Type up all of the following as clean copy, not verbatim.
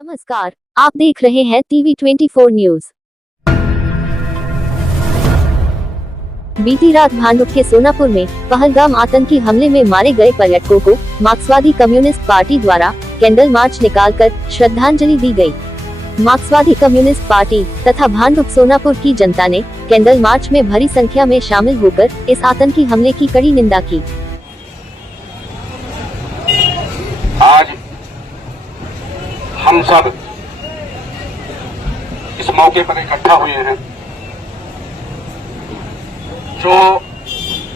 नमस्कार, आप देख रहे हैं टीवी 24 न्यूज। बीती रात भांडुप के सोनापुर में पहलगाम आतंकी हमले में मारे गए पर्यटकों को मार्क्सवादी कम्युनिस्ट पार्टी द्वारा कैंडल मार्च निकालकर श्रद्धांजलि दी गई। मार्क्सवादी कम्युनिस्ट पार्टी तथा भांडुप सोनापुर की जनता ने कैंडल मार्च में भारी संख्या में शामिल होकर इस आतंकी हमले की कड़ी निंदा की। आज हम सब इस मौके पर इकट्ठा हुए हैं जो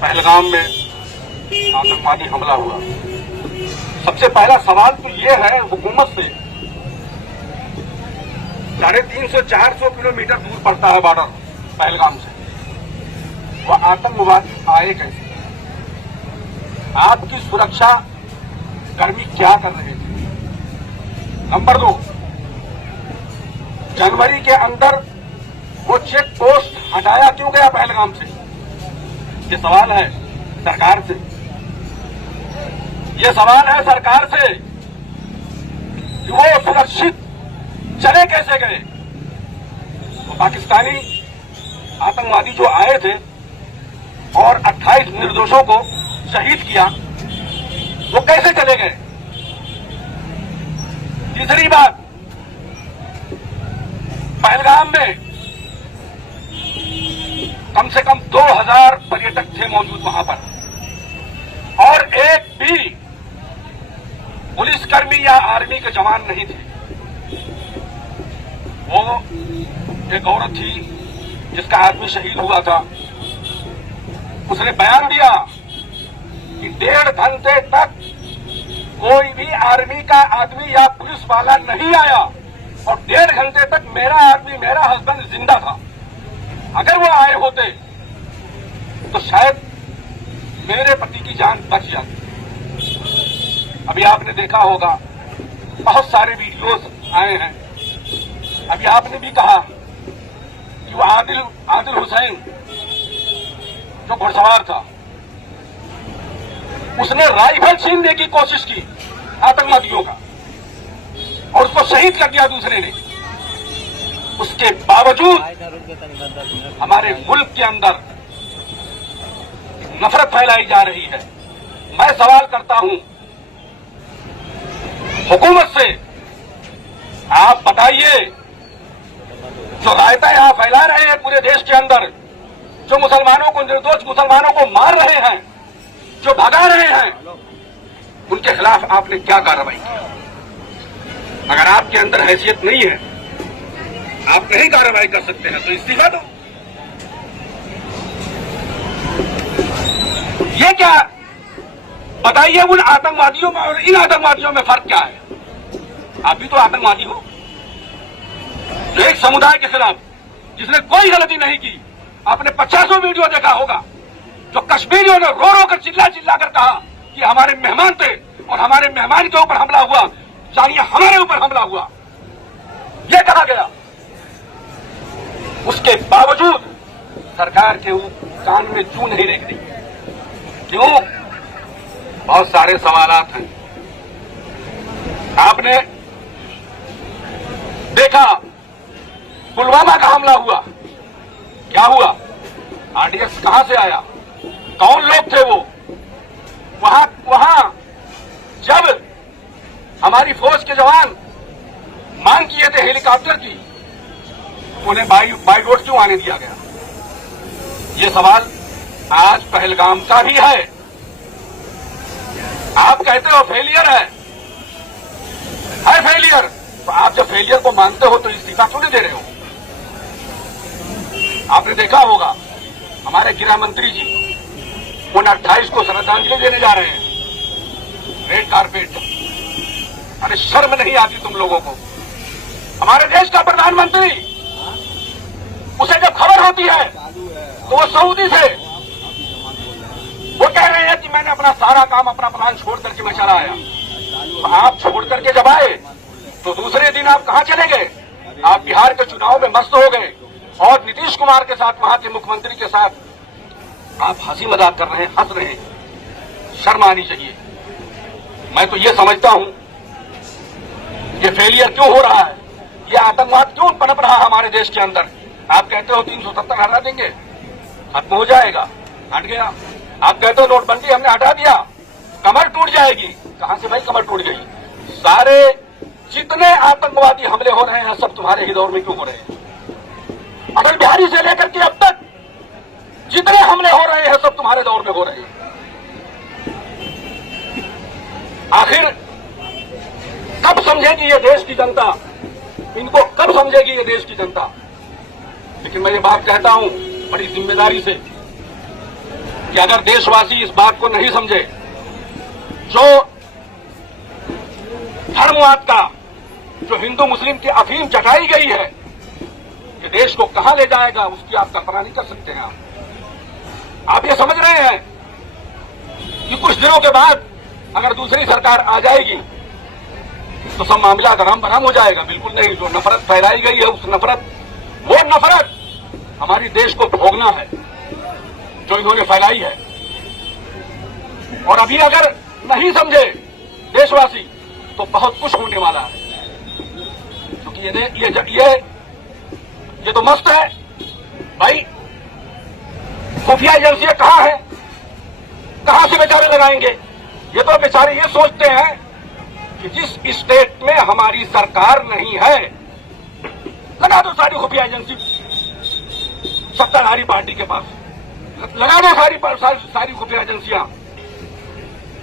पहलगाम में आतंकवादी हमला हुआ। सबसे पहला सवाल तो ये है हुकूमत से, 350-400 किलोमीटर दूर पड़ता है बॉर्डर पहलगाम से, वह आतंकवादी आए कैसे? आपकी सुरक्षा कर्मी क्या कर रहे थे? नंबर 2, जनवरी के अंदर वो चेक पोस्ट हटाया क्यों गया पहलगाम से? ये सवाल है सरकार से। ये सवाल है सरकार से कि वो सुरक्षित चले कैसे गए? तो पाकिस्तानी आतंकवादी जो आए थे और 28 निर्दोषों को शहीद किया, वो कैसे चले गए? तीसरी बात, पहलगाम में कम से कम 2000 पर्यटक थे मौजूद वहां पर, और एक भी पुलिसकर्मी या आर्मी के जवान नहीं थे। वो एक औरत थी जिसका आदमी शहीद हुआ था, उसने बयान दिया कि 1.5 घंटे तक कोई भी आर्मी का आदमी या पुलिस वाला नहीं आया और 1.5 घंटे तक मेरा आदमी, मेरा हस्बैंड जिंदा था। अगर वो आए होते तो शायद मेरे पति की जान बच जाती। अभी आपने देखा होगा बहुत सारे वीडियोस आए हैं। अभी आपने भी कहा कि वो आदिल हुसैन जो घुड़सवार था, उसने राइफल छीनने की कोशिश की आतंकवादियों का और उसको शहीद कर दिया दूसरे ने। उसके बावजूद हमारे मुल्क के अंदर नफरत फैलाई जा रही है। मैं सवाल करता हूं हुकूमत से, आप बताइए, जो रायता यहां फैला रहे हैं पूरे देश के अंदर, जो मुसलमानों को, निर्दोष मुसलमानों को मार रहे हैं, जो भगा रहे हैं, उनके खिलाफ आपने क्या कार्रवाई की? अगर आपके अंदर हैसियत नहीं है, आप नहीं कार्रवाई कर सकते हैं, तो इस्तीफा दो। ये क्या बताइए, उन आतंकवादियों में और इन आतंकवादियों में फर्क क्या है? आप भी तो आतंकवादी हो। जो एक समुदाय के खिलाफ, जिसने कोई गलती नहीं की, आपने 50 वीडियो देखा होगा, जो कश्मीरियों ने रो रो कर चिल्ला चिल्ला कर कहा कि हमारे मेहमान थे और हमारे मेहमान के ऊपर हमला हुआ, जानिए हमारे ऊपर हमला हुआ, यह कहा गया। उसके बावजूद सरकार के कान में जू नहीं रेंग रही। क्यों? बहुत सारे सवालात हैं। आपने देखा पुलवामा का हमला हुआ, क्या हुआ? आरडीएक्स कहां से आया? कौन लोग थे वो? वहां जब हमारी फौज के जवान मांग किए थे हेलीकॉप्टर की, उन्हें बाई रोड क्यों आने दिया गया? ये सवाल आज पहलगाम का भी है। आप कहते हो फेलियर है फेलियर, तो आप जब फेलियर को मानते हो तो इस्तीफा क्यों नहीं दे रहे हो? आपने देखा होगा हमारे गृह मंत्री जी उन 28 को श्रद्धांजलि देने जा रहे हैं, रेड कारपेट। अरे शर्म नहीं आती तुम लोगों को? हमारे देश का प्रधानमंत्री, उसे जब खबर होती है तो वो सऊदी से वो कह रहे हैं कि मैंने अपना सारा काम, अपना प्लान छोड़ करके मैं चला आया। तो आप छोड़ करके जब आए तो दूसरे दिन आप कहां चले गए? आप बिहार के चुनाव में मस्त हो गए और नीतीश कुमार के साथ, वहां के मुख्यमंत्री के साथ आप हंसी मजाक कर रहे हैं, हंस रहे हैं। शर्म आनी चाहिए। मैं तो ये समझता हूं ये फेलियर क्यों हो रहा है, ये आतंकवाद क्यों पनप रहा है हमारे देश के अंदर। आप कहते हो 370 हटा देंगे, खत्म हो जाएगा, हट गया। आप कहते हो नोटबंदी हमने हटा दिया, कमर टूट जाएगी। कहां से भाई कमर टूट गई? सारे जितने आतंकवादी हमले हो रहे हैं सब तुम्हारे ही दौर में क्यों हो रहे हैं? अटल बिहारी से लेकर के अब तक जितने हमले हो रहे हैं सब तुम्हारे दौर में हो रहे हैं। आखिर कब समझेगी ये देश की जनता? इनको कब समझेगी ये देश की जनता? लेकिन मैं ये बात कहता हूं बड़ी जिम्मेदारी से कि अगर देशवासी इस बात को नहीं समझे, जो धर्मवाद का, जो हिंदू मुस्लिम की अफीम चटाई गई है, ये देश को कहां ले जाएगा उसकी आप कल्पना नहीं कर सकते हैं। आप ये समझ रहे हैं कि कुछ दिनों के बाद अगर दूसरी सरकार आ जाएगी तो सब मामला गरम बरम हो जाएगा? बिल्कुल नहीं। जो नफरत फैलाई गई है उस नफरत, वो नफरत हमारी देश को भोगना है जो इन्होंने फैलाई है। और अभी अगर नहीं समझे देशवासी तो बहुत कुछ होने वाला है, क्योंकि ये तो मस्त है भाई। खुफिया एजेंसियां कहां है, कहां से बेचारे लगाएंगे? ये तो बेचारे ये सोचते हैं कि जिस स्टेट में हमारी सरकार नहीं है लगा दो सारी खुफिया एजेंसी सत्ताधारी पार्टी के पास, लगा दो सारी खुफिया एजेंसियां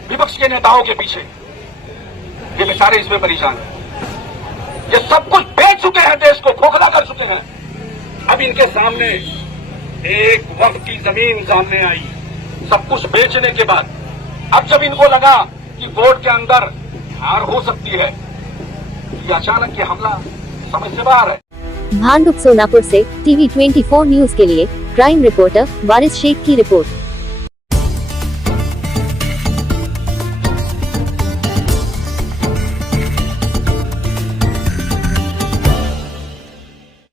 विपक्ष के नेताओं के पीछे। ये बेचारे इसमें परेशान हैं। ये सब कुछ बेच चुके हैं, देश को खोखला कर चुके हैं। अब इनके सामने एक वक्त की जमीन सामने आई, सब कुछ बेचने के बाद अब जब इनको लगा कि वोट के अंदर हार हो सकती है, ये अचानक ये हमला समझ से बाहर है। भांडुप सोनापुर से टीवी 24 न्यूज के लिए क्राइम रिपोर्टर वारिस शेख की रिपोर्ट।